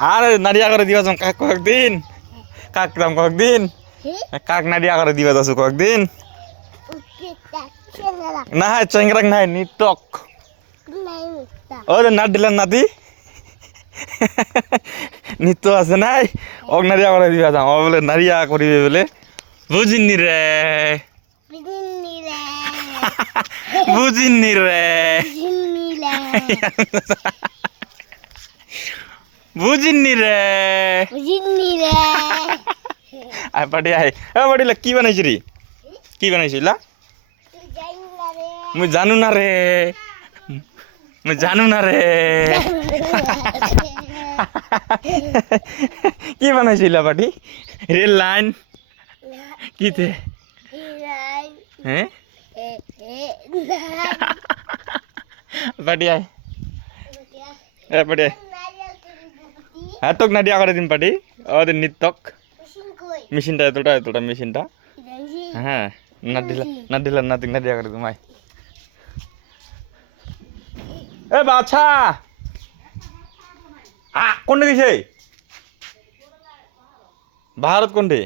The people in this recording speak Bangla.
আরে নাড়িয়া করে দিবা যাম কাক কয়েকদিন কাক দাম কয়েকদিন কাক নাড়িয়া করে দিবা যাচ্ছ কয়েকদিন না হয় চেংরাক নাই নিতক ও নাট দিলেন নাতি নিত্য আছে নাই অক নাড়িয়া করে দিবা যাম ও বলে নাড়িয়া করিবে বলে বুঝিনি রে বুঝিনি রে বুঝিনি রে আয় পাটি আয় এ পাটিলা কি বানাইছি রে কি বানাইছিলা মুই জানু না রে মুই জানু না রে কি বানাইছিলা পাটি রেল লাইন কিতে হ্যাঁ পাটি আয় এ পাটি আয় হ্যাঁ তোক নাড়িয়া করে দিন পাটি ওদের নিত্যক মেশিনটা এতটা মেশিনটা হ্যাঁ না দিলা নাড়িয়া করে দিম আয় এ বাছা কোনটা দিছে ভারত কোনটে